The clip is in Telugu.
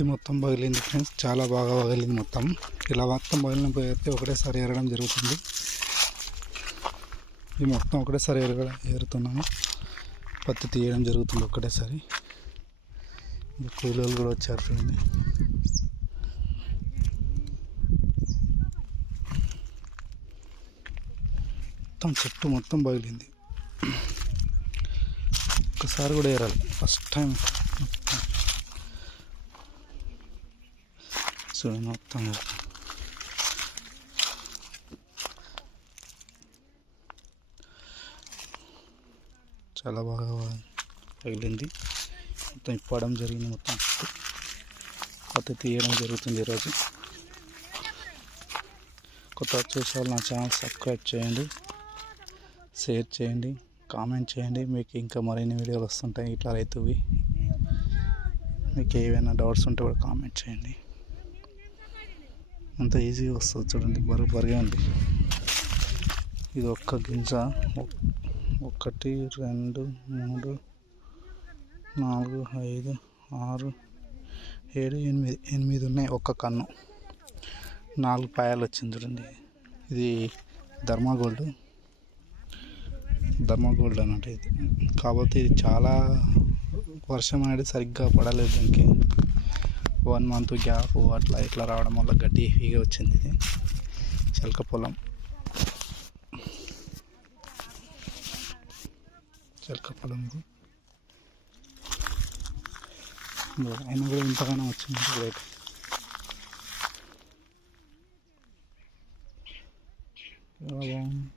పత్తి మొత్తం పగిలింది ఫ్రెండ్స్, చాలా బాగా పగిలింది మొత్తం. ఇలా మొత్తం పగిలిన పోయితే ఒకటేసారి ఏరడం జరుగుతుంది. ఇది మొత్తం ఒకటేసారి ఏరుతున్నాము, పత్తి తీయడం జరుగుతుంది ఒకటేసారి. కూలీలు కూడా వచ్చారు చూడండి. మొత్తం చెట్టు మొత్తం పగిలింది, ఒక్కసారి కూడా ఏరాలి ఫస్ట్ టైం. చూడండి మొత్తం చాలా బాగా పగిలింది. మొత్తం ఇప్పడం జరిగింది, మొత్తం పత్తి తీయడం జరుగుతుంది ఈరోజు. కొత్త చూసే నా ఛానల్ సబ్స్క్రైబ్ చేయండి, షేర్ చేయండి, కామెంట్ చేయండి. మీకు ఇంకా మరిన్ని వీడియోలు వస్తుంటాయి ఇట్లా రైతువి. మీకు ఏవైనా డౌట్స్ ఉంటే కూడా కామెంట్ చేయండి. అంత ఈజీగా వస్తుంది చూడండి, బరుగా ఉంది. ఇది ఒక్క గింజ 1 2 3 4 5 6 7 8 ఉన్నాయి. ఒక్క కన్ను 4 పాయలు వచ్చింది చూడండి. ఇది ధర్మాగోల్డ్ అన్నట్టు ఇది. కాకపోతే ఇది చాలా వర్షం అనేది సరిగ్గా పడలేదు, దీనికి 1 మంత్ గ్యాప్ అట్లా ఇట్లా రావడం వల్ల గడ్డి హెవీగా వచ్చింది. ఇది చిలక పొలం, అయినా కూడా ఇంతగానో వచ్చింది రేట్. బాగుంది.